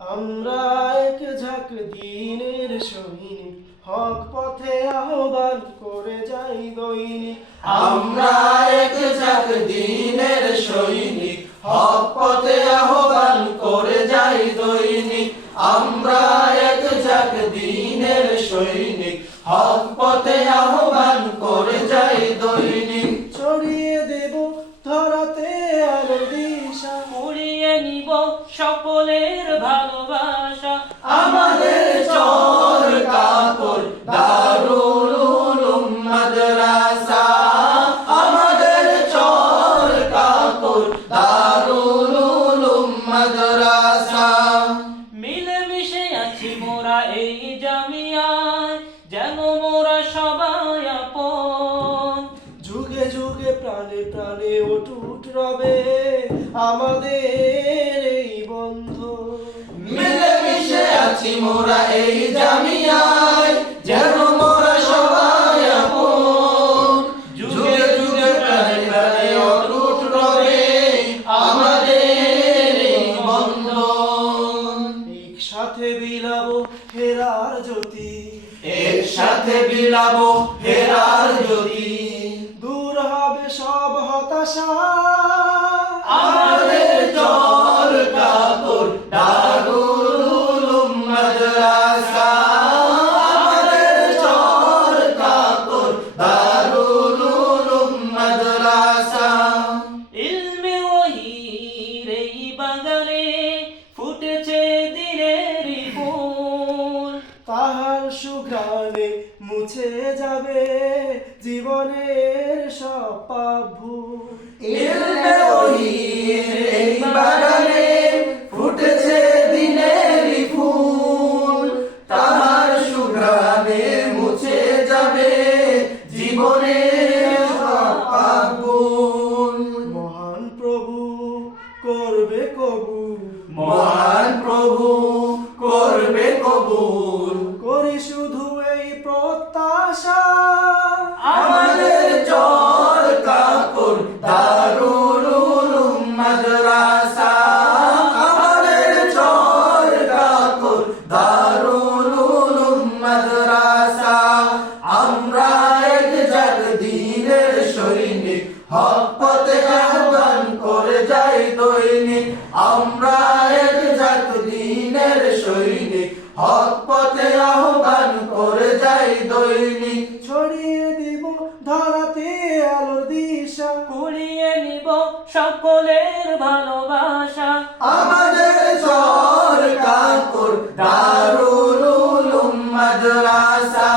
আমরা এক ঝাঁক দিনের সৈনিক, হক পথে আহ্বান করে যাই দৈনিক। আমরা এক ঝাঁক দিনের সৈনিক, হক পথে আহ্বান করে যাই দৈনিক। আমরা এক ঝাঁক দিনের সৈনিক, হক পথে আহ্বান করে যাই দৈনিক। ছড়িয়ে দেব ধরাতে আলোর দিশা, উড়িয়ে নিব সকলের ভালোবাসা। আমাদের চর কাপড় দারুল উলুম মাদ্রাসা, আমাদের চর কাপড় দারুল উলুম মাদ্রাসা। মিলেমিশে আছি মোরা এই জামিয়ায়, যেন মোরা সবাই আপন। যুগে যুগে প্রাণে প্রাণে অটুট রবে আমাদের এই বন্ধন। মিলেমিশে আছি মোরা এই জামিয়ায়, যেন মোরা সবাই আপন। যুগে যুগে প্রাণে প্রাণে অটুট রবে আমাদের এই বন্ধন। একসাথে বিলাবো হেরার জ্যোতি, একসাথে বিলাবো হেরার জ্যোতি। দূর হবে সব হতাশা। আমাদের চর কাপড় দারুল উলুম মাদ্রাসা, আমাদের চর কাপড় দারুল উলুম মাদ্রাসা। ইলমে ওহীর এই বাগানে ফুটেছে দিনেরই ফুল। তাহার সুঘ্রাণে মুছে যাবে জীবনের সব পাপ ভুল। ইলমে ওহীর এই বাগানে ফুটেছে দিনেরই ফুল, তাহার সুঘ্রাণে মুছে যাবে জীবনের সব পাপ ভুল। মহান প্রভু করবে কবুল, মহান প্রভু করবে কবুল। করি শুধু এই প্রত্যাশা। আমাদের চর কাপড় দারুল উলুম মাদ্রাসা, আমাদের চর কাপড় দারুল উলুম মাদ্রাসা। আমরা এক ঝাঁক দিনের সৈনিক, হক পথে আহ্বান করে যাই দৈনিক। আমরা এক ঝাঁক দিনের সৈনিক, হক পথে আহ্বান করে যাই দৈনিক। ছড়িয়ে দিব ধরাতে আলোর দিশা, কুড়িয়ে নিব সকলের ভালোবাসা। আমাদের চর কাপড় দারুল উলুম মাদ্রাসা,